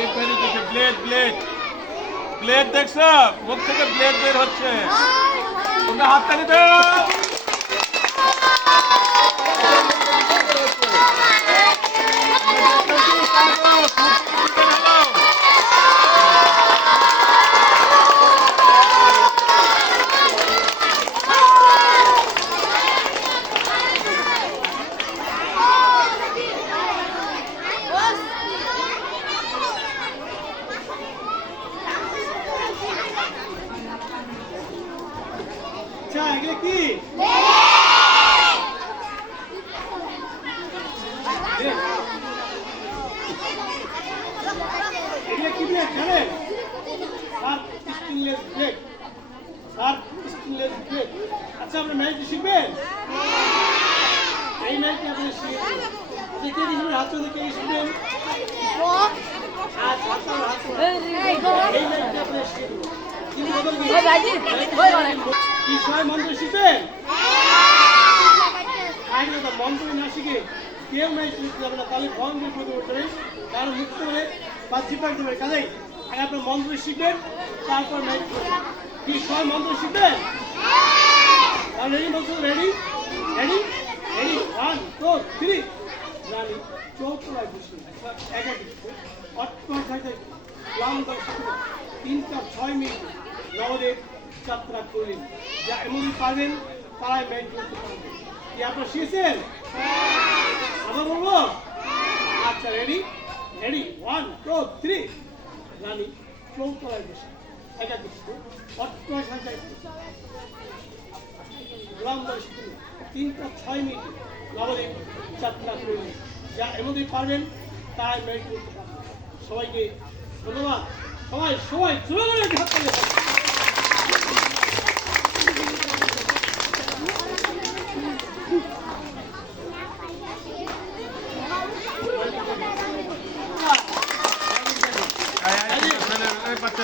Blade বের হচ্ছে blade blade blade দেখছো মুখ থেকে ব্লেড বের হচ্ছে তোমরা হাততালি দাও কি কি ব্রেক জানেন সাত স্টিনলেস ব্রেক সাত স্টিনলেস ব্রেক আচ্ছা আপনার ম্যাজিক শিখবেন এই ম্যাজিক আপনি শিখবেন দেখে দিবেন হাত দেখে শিখবেন হাত হাত হাত এই ম্যাজিক আপনি শিখবেন কি বদল মন্ত্র শিখবেন মন্ত্র না শিখে কেউ নাই শিখতে যাবে না তাহলে ভঙ্গ করতে পারবে কারণ মুক্ত হলে বা জিপার দেবে কাজেই আগে আপনার মন্ত্র শিখবেন তারপর ম্যাচ কি সময় মন্ত্র শিখবেন রেডি মন্ত্র ready ready ready one two three রানি চৌতলায় বসে একা অট্টমাস থাকে ক্লান্ত তিনটা ছয় মিনিট নবদেব যাত্রা করলেন যা এমন পারবেন তারাই ম্যাচ করতে পারবেন কি আপনারা শিখেছেন আবার বলব আচ্ছা ready ready one two three রানী চৌতলায় বসে একা তিনটা ছয় মিনিট নবদেব যাত্রা করলেন যা এমনই পারবেন তাই মেরিট করতে পারবেন সবাইকে ধন্যবাদ সবাই সবাই জোরে জোরে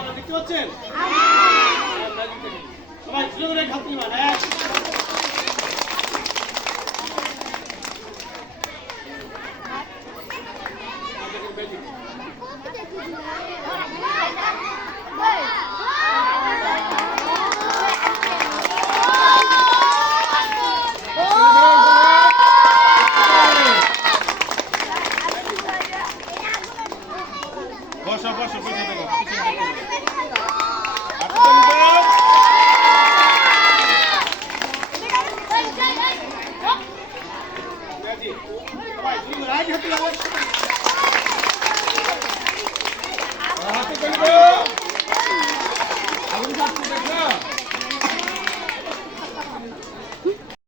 আপনারা দেখতে পাচ্ছেন? সবাই ছিল হাত তুলবেন। এক, আর দেখুন ম্যাজিক। বসো বসো বসে দেখো পিছন দিকে। হাততালি দাও। ম্যাজিক। সবাই জোরে জোরে এক হাত।